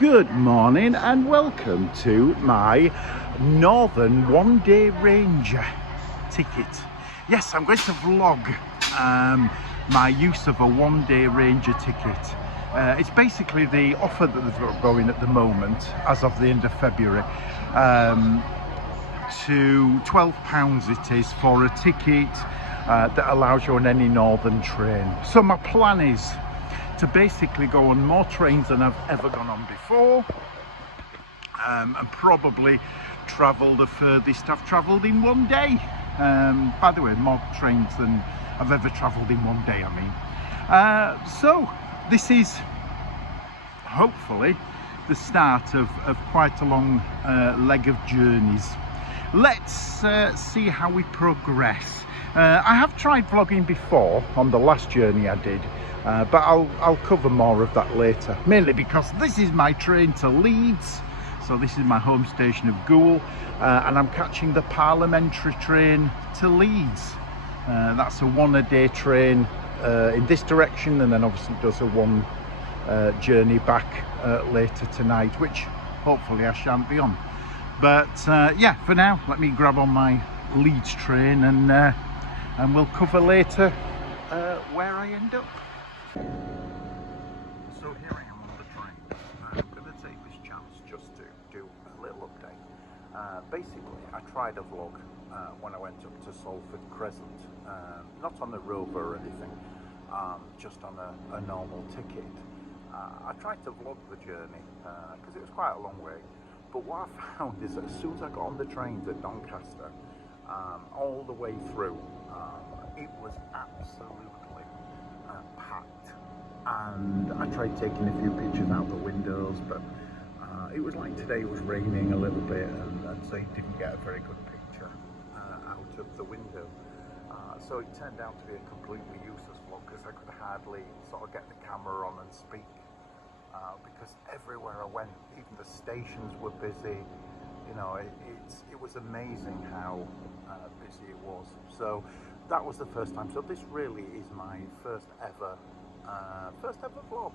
Good morning and welcome to my Northern one-day Ranger ticket. Yes, I'm going to vlog my use of a one-day Ranger ticket. It's basically the offer that they've got going at the moment, as of the end of February, to £12 it is for a ticket that allows you on any Northern train. So my plan is to basically go on more trains than I've ever gone on before, and probably travel the furthest I've travelled in one day. By the way, more trains than I've ever travelled in one day, I mean. So this is hopefully the start of quite a long leg of journeys. Let's see how we progress. I have tried vlogging before on the last journey I did, but I'll cover more of that later, mainly because this is my train to Leeds, so this is my home station of Goole, and I'm catching the Parliamentary train to Leeds. That's a one-a-day train in this direction, and then obviously does a one journey back later tonight, which hopefully I shan't be on. But yeah, for now, let me grab on my Leeds train and we'll cover later where I end up. So here I am on the train. I'm going to take this chance just to do a little update. Basically, I tried a vlog when I went up to Salford Crescent, not on the Rover or anything, just on a normal ticket. I tried to vlog the journey because it was quite a long way, but what I found is that as soon as I got on the trains at Doncaster, all the way through, it was absolutely packed, and I tried taking a few pictures out the windows, but it was like today it was raining a little bit, and so you didn't get a very good picture out of the window. So it turned out to be a completely useless vlog because I could hardly sort of get the camera on and speak, because everywhere I went, even the stations were busy. You know, it was amazing how busy it was. So that was the first time. So this really is my first ever vlog,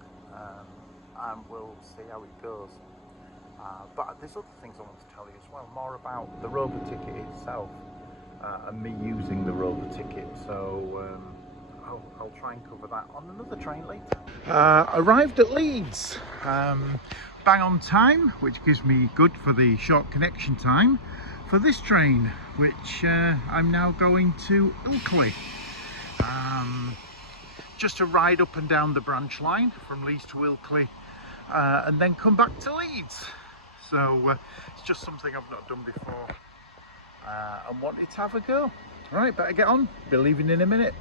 and we'll see how it goes. But there's other things I want to tell you as well, more about the Rover ticket itself, and me using the Rover ticket. So I'll try and cover that on another train later. Arrived at Leeds, bang on time, which gives me good for the short connection time for this train, which I'm now going to Ilkley. Just to ride up and down the branch line from Leeds to Ilkley, and then come back to Leeds. So it's just something I've not done before, and wanted to have a go. Right, better get on, be leaving in a minute.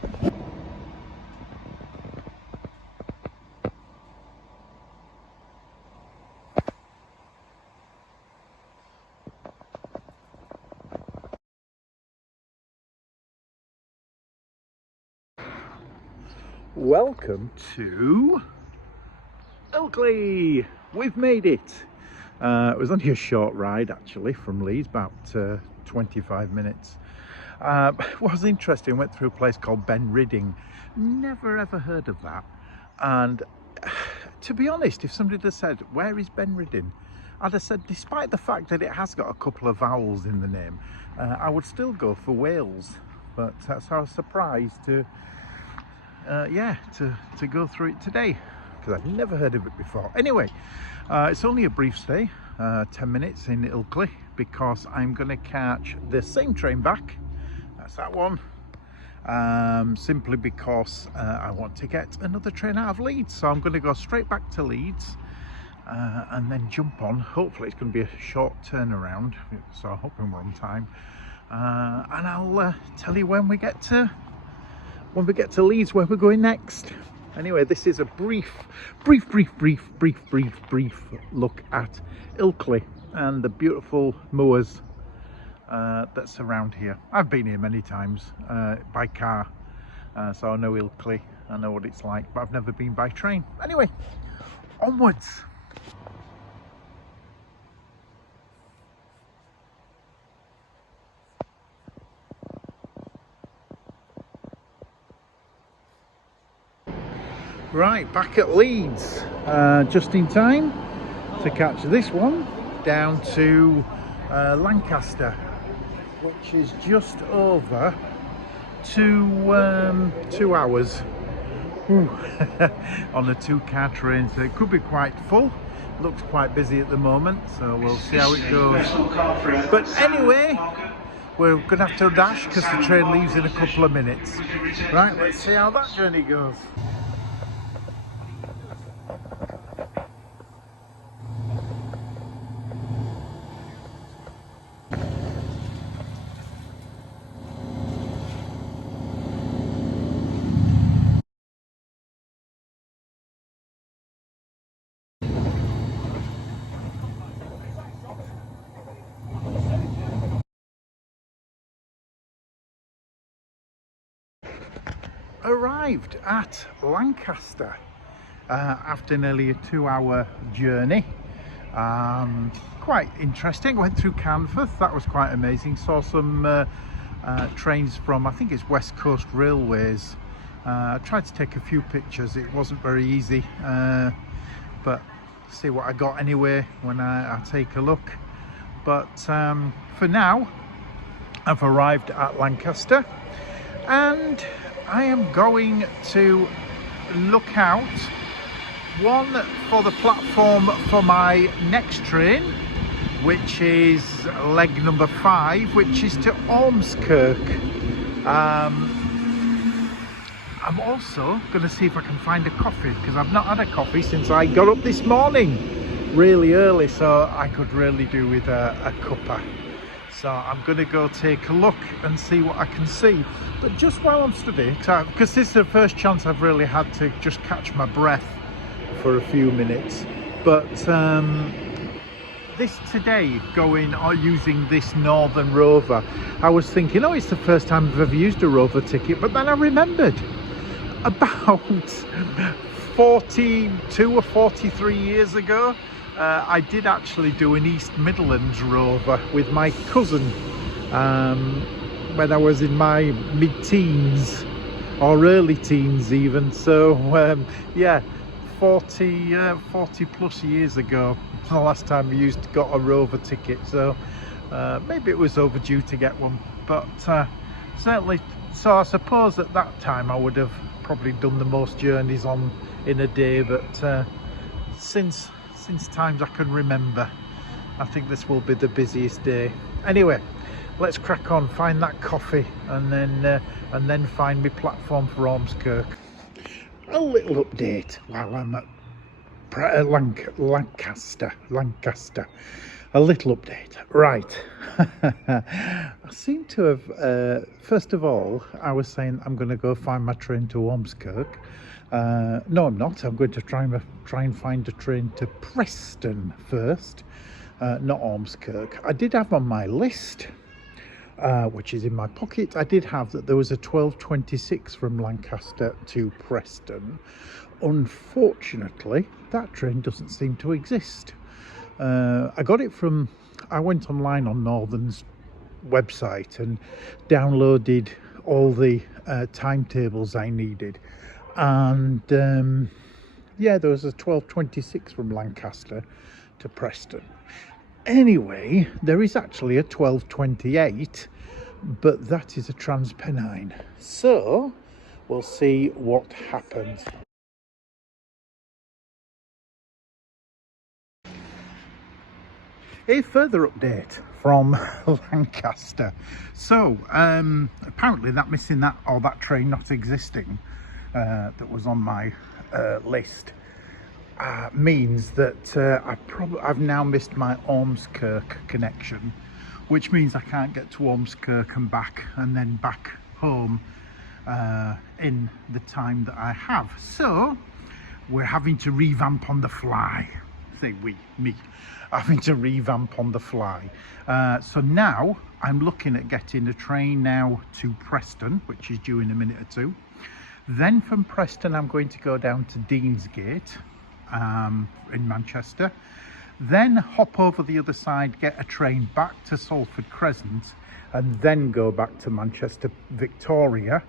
Welcome to Ilkley. We've made it. It was only a short ride actually from Leeds, about 25 minutes. What was interesting, went through a place called Rerouting. Never ever heard of that. And to be honest, if somebody had said, where is Rerouting? I'd have said, despite the fact that it has got a couple of vowels in the name, I would still go for Wales. But so I was surprised to to go through it today, because I've never heard of it before. Anyway, it's only a brief stay, 10 minutes in Ilkley, because I'm going to catch the same train back. That's that one, simply because I want to get another train out of Leeds. So I'm going to go straight back to Leeds, and then jump on. Hopefully it's going to be a short turnaround, so I'm hoping we're on time, and I'll tell you when we get to Leeds, where we're going next. Anyway, this is a brief look at Ilkley and the beautiful moors that surround here. I've been here many times by car, so I know Ilkley, I know what it's like, but I've never been by train. Anyway, onwards. Right, back at Leeds, just in time. to catch this one down to Lancaster, which is just over 2 hours on a 2-car train, so it could be quite full. Looks quite busy at the moment, so we'll see how it goes. But anyway, we're gonna have to dash because the train leaves in a couple of minutes. Right, let's see how that journey goes. Arrived at Lancaster after nearly a 2-hour journey. Quite interesting. Went through Canforth, that was quite amazing. Saw some trains from, I think it's West Coast Railways. I tried to take a few pictures, it wasn't very easy, but see what I got anyway when I take a look. But for now, I've arrived at Lancaster and I am going to look out, one, for the platform for my next train, which is leg number 5, which is to Ormskirk. I'm also going to see if I can find a coffee, because I've not had a coffee since I got up this morning really early, so I could really do with a cuppa. So I'm going to go take a look and see what I can see. But just while I'm stood here, because this is the first chance I've really had to just catch my breath for a few minutes. But this today, going or using this Northern Rover, I was thinking, oh, it's the first time I've ever used a Rover ticket. But then I remembered about 42 or 43 years ago, I did actually do an East Midlands Rover with my cousin when I was in my mid-teens or early teens even. So yeah, 40 plus years ago the last time I got a Rover ticket, so maybe it was overdue to get one. But certainly, so I suppose at that time I would have probably done the most journeys in a day, but since times I can remember, I think this will be the busiest day. Anyway, let's crack on, find that coffee, and then find my platform for Ormskirk. A little update while I'm at Lancaster. A little update, right. I seem to have, first of all, I was saying I'm going to go find my train to Ormskirk. No, I'm not. I'm going to try and find a train to Preston first, not Ormskirk. I did have on my list, which is in my pocket, I did have that there was a 12:26 from Lancaster to Preston. Unfortunately, that train doesn't seem to exist. I got it from, I went online on Northern's website and downloaded all the timetables I needed. And yeah, there was a 12:26 from Lancaster to Preston. Anyway, there is actually a 12:28, but that is a Transpennine. So we'll see what happens. A further update from Lancaster. So apparently that train not existing that was on my list means that I've now missed my Ormskirk connection, which means I can't get to Ormskirk and back, and then back home in the time that I have. So we're having to revamp on the fly. Say me having to revamp on the fly. So now I'm looking at getting a train now to Preston, which is due in a minute or two. Then from Preston I'm going to go down to Deansgate in Manchester, then hop over the other side, get a train back to Salford Crescent, and then go back to Manchester Victoria,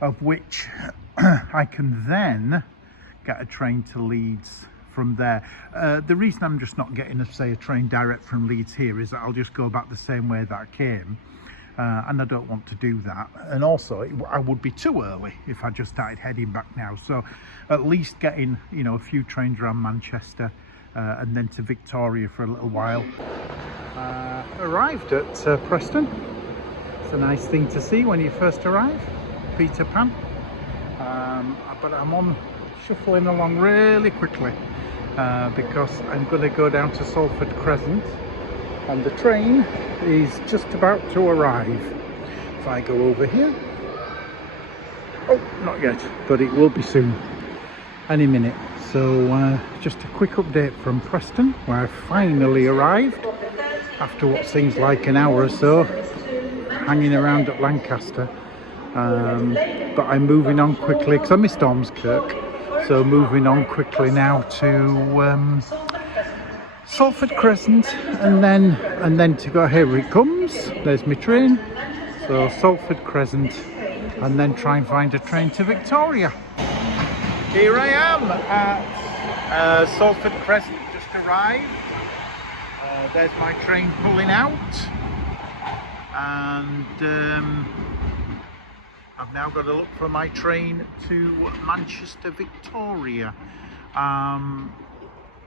of which I can then get a train to Leeds from there. The reason I'm just not getting a train direct from Leeds here is that I'll just go back the same way that I came, and I don't want to do that. And also I would be too early if I just started heading back now. So at least getting, you know, a few trains around Manchester and then to Victoria for a little while. Arrived at Preston. It's a nice thing to see when you first arrive. Peter Pan. But I'm on shuffling along really quickly because I'm going to go down to Salford Crescent and the train is just about to arrive. If I go over here, oh, not yet, but it will be soon, any minute. So just a quick update from Preston, where I finally arrived after what seems like an hour or so hanging around at Lancaster. But I'm moving on quickly because I missed Ormskirk, so moving on quickly now to Salford Crescent, and then to go. Here it comes. There's my train. So Salford Crescent, and then try and find a train to Victoria. Here I am at Salford Crescent. Just arrived. There's my train pulling out, and I've now got to look for my train to Manchester Victoria.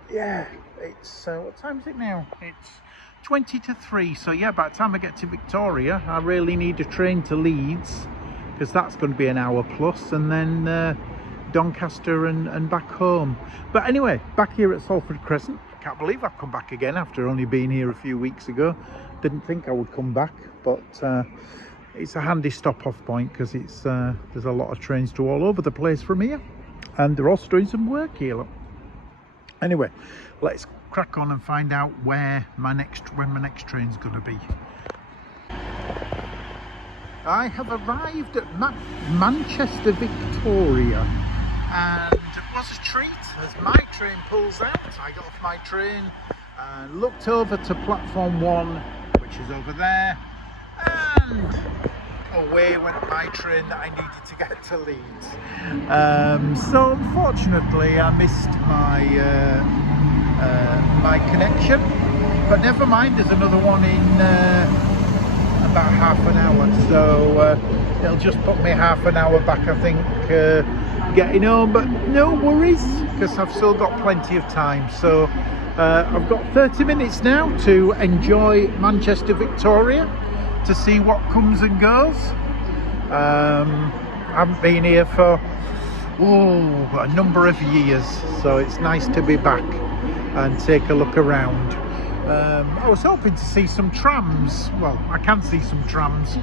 Yeah, it's what time is it now? It's 20 to 3, so yeah, by the time I get to Victoria I really need a train to Leeds, because that's going to be an hour plus, and then Doncaster and back home. But anyway, back here at Salford Crescent. I can't believe I've come back again after only being here a few weeks ago. Didn't think I would come back, but it's a handy stop-off point because it's there's a lot of trains to all over the place from here, and they're also doing some work here. Look. Anyway, let's crack on and find out when my next train's going to be. I have arrived at Manchester Victoria, and it was a treat as my train pulls out. I got off my train and looked over to platform 1, which is over there, and away went my train that I needed to get to Leeds. So unfortunately I missed my connection, but never mind, there's another one in about half an hour, so it'll just put me half an hour back, I think, getting home, but no worries because I've still got plenty of time. So I've got 30 minutes now to enjoy Manchester Victoria, to see what comes and goes. I haven't been here for a number of years, so it's nice to be back and take a look around. I was hoping to see some trams. Well, I can see some trams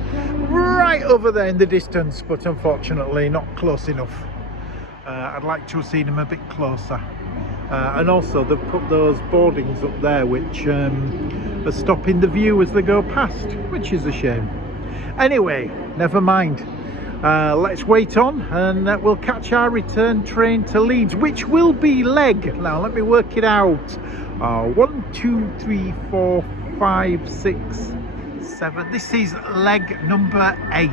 right over there in the distance, but unfortunately not close enough. I'd like to have seen them a bit closer. And also they've put those boardings up there which are stopping the view as they go past, which is a shame. Anyway, never mind. Let's wait on, and we'll catch our return train to Leeds, which will be leg. Now let me work it out. 1, 2, 3, 4, 5, 6, 7. This is leg number 8.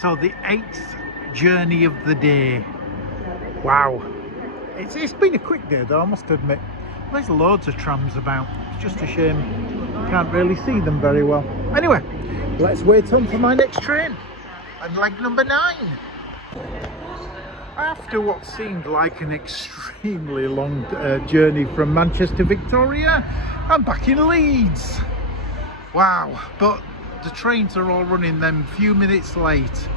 So the 8th journey of the day. Wow. It's been a quick day though, I must admit. There's loads of trams about. It's just a shame can't really see them very well. Anyway, let's wait on for my next train. And leg number 9. After what seemed like an extremely long journey from Manchester Victoria, I'm back in Leeds. Wow, but the trains are all running them few minutes late,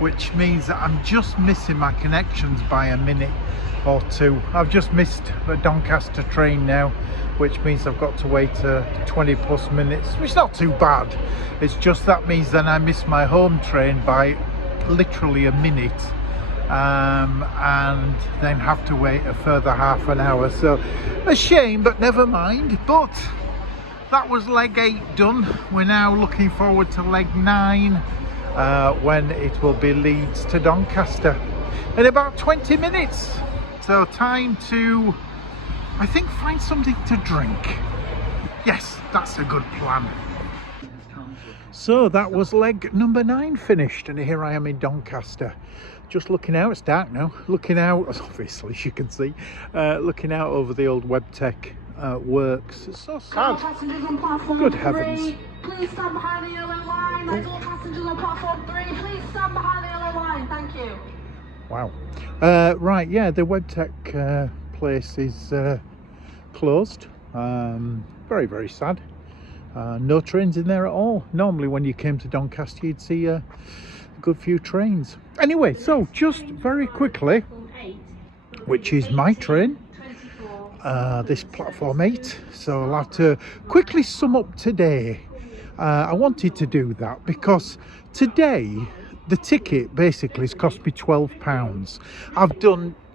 which means that I'm just missing my connections by a minute or two. I've just missed the Doncaster train now, which means I've got to wait 20 plus minutes, which is not too bad. It's just that means then I miss my home train by literally a minute, and then have to wait a further half an hour. So a shame, but never mind. But that was leg 8 done. We're now looking forward to leg 9, when it will be Leeds to Doncaster in about 20 minutes. So time to, I think, find something to drink. Yes, that's a good plan. So that was leg number 9 finished, and here I am in Doncaster. just looking out. It's dark now. Looking out, obviously, as you can see, looking out over the old Webtech works. It's so sad. Good heavens. Please stand behind the yellow line. That's all passengers on platform 3. Please stand behind the yellow line. Thank you. Wow. Right, yeah, the Webtech place is closed. Very, very sad. No trains in there at all. Normally when you came to Doncaster you'd see a good few trains. Anyway, so just very quickly, which is my train, this platform 8, so I'll have to quickly sum up today. I wanted to do that because today the ticket basically has cost me £12.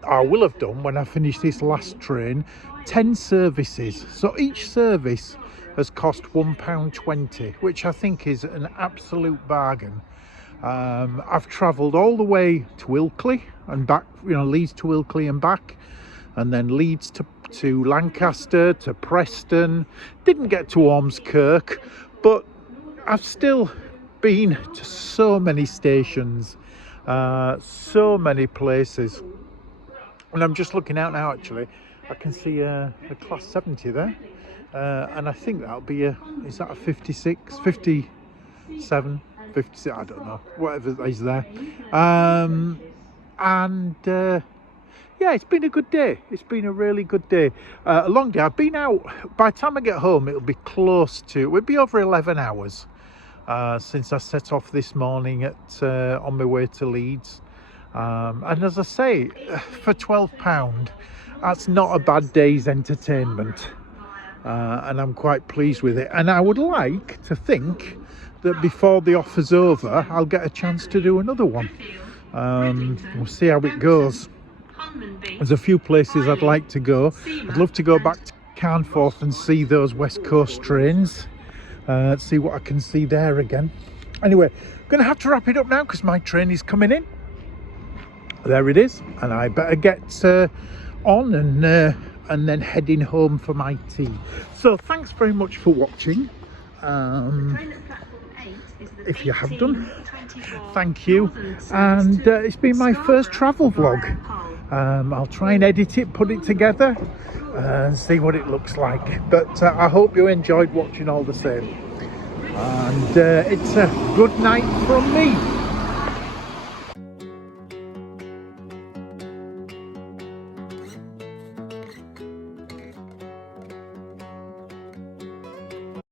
I will have done when I finish this last train 10 services, so each service has cost £1.20, which I think is an absolute bargain. I've travelled all the way to Ilkley and back, Leeds to Ilkley and back, and then Leeds to Lancaster, to Preston. Didn't get to Ormskirk, but I've still been to so many stations, so many places. And I'm just looking out now, actually. I can see a class 70 there. And I think that'll be is that a 56, 57, 56, I don't know, whatever is there. Yeah, it's been a good day. It's been a really good day. A long day. I've been out, by the time I get home, it'll be it'll be over 11 hours since I set off this morning on my way to Leeds. And as I say, for £12, that's not a bad day's entertainment. And I'm quite pleased with it. And I would like to think that before the offer's over, I'll get a chance to do another one. We'll see how it goes. There's a few places I'd like to go. I'd love to go back to Carnforth and see those West Coast trains. See what I can see there again. Anyway, I'm going to have to wrap it up now because my train is coming in. There it is. And I better get on and then heading home for my tea. So thanks very much for watching. If you have done, thank you. And it's been my first travel vlog. I'll try and edit it, put it together and see what it looks like. But I hope you enjoyed watching all the same. And it's a good night from me.